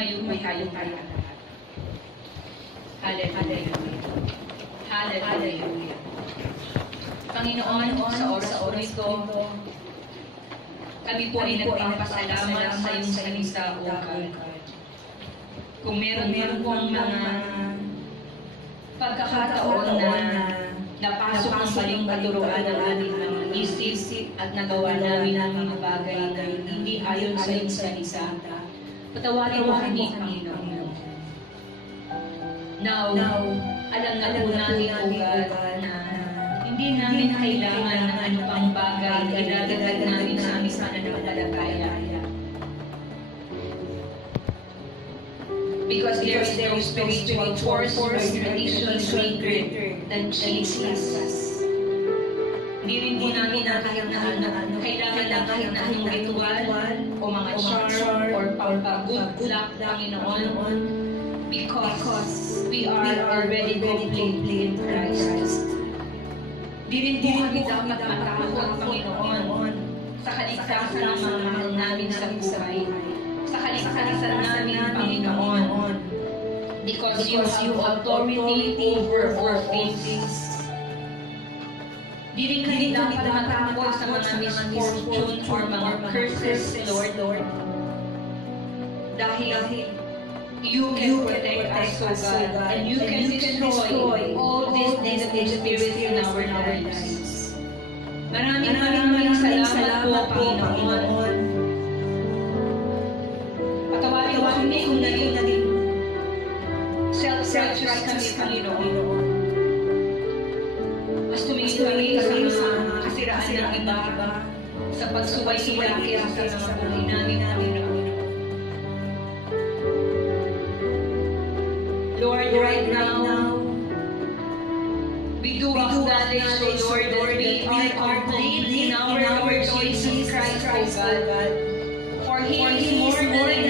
Hayong tayo. Hallelujah. Hallelujah. Panginoon, sa oras po ito, kami po ay nagpapasalamat sa iyong salita, O God. Kung meron pong mga pagkakataon na napasok ang maling katuruan ng ating mga isip at nagawa namin ang mga bagay na hindi ayon sa iyong salita, patawarin mo kami, Panginoon. Now, alam na po namin, O God, na hindi namin kailangan ng ano pang bagay na idadagdag namin sa aming pananampalataya. Because there is no spiritual force or tradition greater than Jesus. Hindi rin po namin kailangan na kahit na anong ritual o mga charm or pampagood luck, Panginoon, because we are already complete in Christ. Di rin po kami dapat matakot, Panginoon, sa kaligtasan ng mga mahal namin sa buhay, sa kaligtasan namin, Panginoon, because you have authority over all things. Di rin kami dapat matakot sa mga misfortune or mga curses, Lord, dahil you can protect us, O God, and you can destroy all these negative spirits in our lives. Maraming salamat po, Panginoon. Patawarin mo kami kung naging self-righteous kami, Panginoon. Mas tumingin kami sa mga kasiraan ng iba sa pagsuway-suway sa mga buhay namin, Panginoon. Lord, right now, we do acknowledge, Lord, that we are complete in our Lord Jesus Christ, O God. For He is more than